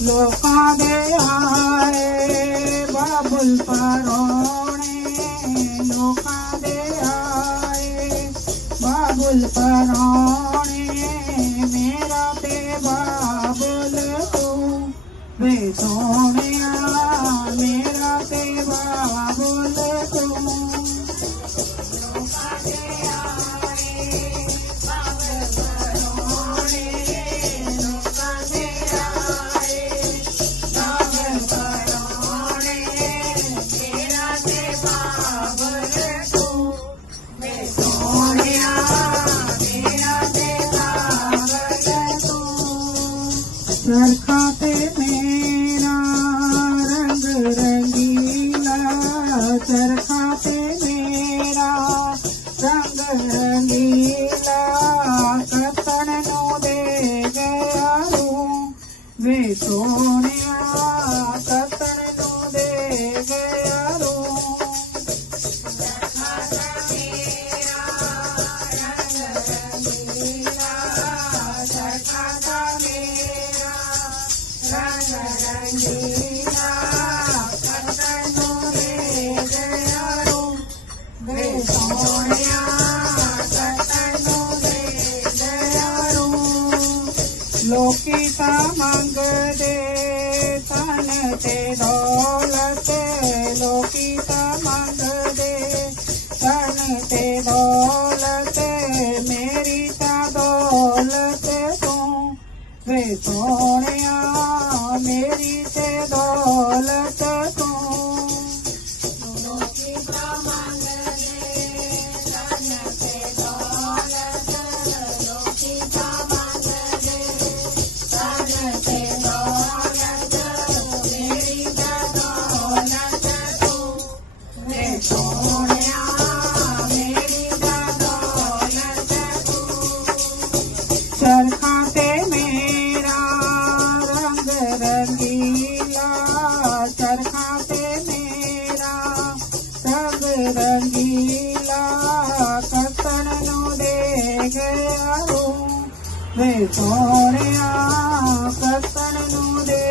लोका दे आए बाबुल परोणे, लोका दे आए बाबुल परोणे, मेरा ते बाबुल तू वे सोनिया, मेरा ते बाबुल तू। लोका दे आए बाबुल परोणे, लोका दे आए बाबुल परोणे, मेरा ते बाबुल तू वे सोनिया, मेरा ते बाबुल तू। चरखा ते मेरा रंग रंगीला, चरखा ते मेरा रंग रंगीला, कतण नू दे गया रू वे सोनिया, कतण नू दे गया रू। चरखा ते मेरा रंग रंगीला, चरखा ते मेरा रंग रंगीला, कतण नू दे गया रू वे सोनिया, कतण नू दे गया रू। लोकी ता मंग दे तन ते दौलत, लोकी ता मंग दे तन ते दौलत, मेरी ता दौलत तू वे सोनिया, मेरी ते दौलत तू। लोकी ता मंग दे तन ते दौलत, लोकी ता मंग दे तन ते दौलत, मेरी ता दौलत तू वे सोनिया, मेरी ता दौलत तू। चरखा ते मेरा रंग रंगीला, चरखा ते मेरा रंग रंगीला, कतण नू दे गया रू वे सोनिया, कतण नू दे